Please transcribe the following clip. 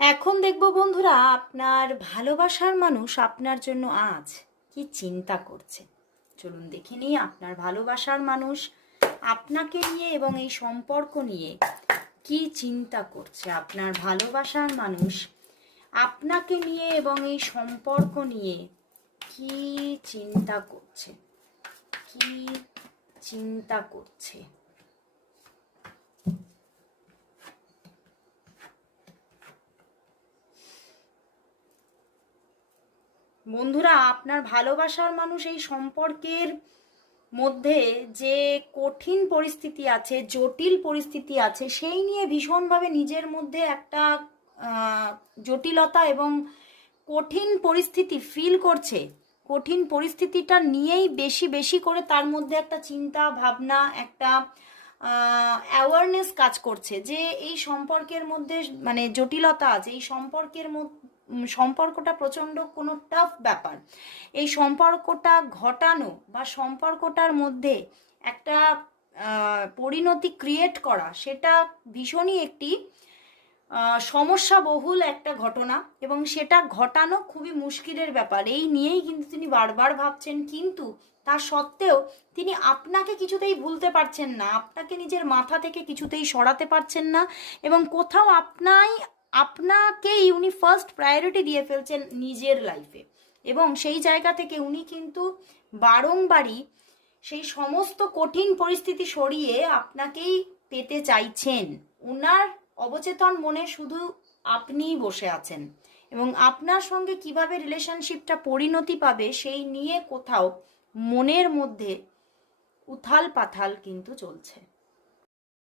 এখন দেখব বন্ধুরা, আপনার ভালোবাসার মানুষ আপনার জন্য আজ কি চিন্তা করছে। চলুন দেখে নিই আপনার ভালোবাসার মানুষ আপনাকে নিয়ে এবং এই সম্পর্ক নিয়ে কি চিন্তা করছে। আপনার ভালোবাসার মানুষ আপনাকে নিয়ে এবং এই সম্পর্ক নিয়ে কি চিন্তা করছে, কি চিন্তা করছে। বন্ধুরা, আপনার ভালোবাসার মানুষ এই সম্পর্কের মধ্যে যে কঠিন পরিস্থিতি আছে, জটিল পরিস্থিতি আছে, সেই নিয়ে ভীষণভাবে নিজের মধ্যে একটা জটিলতা এবং কঠিন পরিস্থিতি ফিল করছে। কঠিন পরিস্থিতিটা নিয়েই বেশি বেশি করে তার মধ্যে একটা চিন্তা ভাবনা, একটা অ্যাওয়ারনেস কাজ করছে যে এই সম্পর্কের মধ্যে মানে জটিলতা আছে, এই সম্পর্কটা প্রচণ্ড কোনো টাফ ব্যাপার। এই সম্পর্কটা ঘটানো বা সম্পর্কটার মধ্যে একটা পরিণতি ক্রিয়েট করা, সেটা ভীষণই একটি সমস্যা বহুল একটা ঘটনা এবং সেটা ঘটানো খুবই মুশকিলের ব্যাপার। এই নিয়েই কিন্তু তিনি বারবার ভাবছেন, কিন্তু তা সত্ত্বেও তিনি আপনাকে কিছুতেই ভুলতে পারছেন না, আপনাকে নিজের মাথা থেকে কিছুতেই সরাতে পারছেন না এবং কোথাও আপনাকেই উনি ফার্স্ট প্রায়োরিটি দিয়ে ফেলছেন নিজের লাইফে। এবং সেই জায়গা থেকে উনি কিন্তু বারংবারই সেই সমস্ত কঠিন পরিস্থিতি সরিয়ে আপনাকেই পেতে চাইছেন। উনার অবচেতন মনে শুধু আপনিই বসে আছেন এবং আপনার সঙ্গে কিভাবে রিলেশনশিপটা পরিণতি পাবে সেই নিয়ে কোথাও মনের মধ্যে উথাল পাথাল কিন্তু চলছে।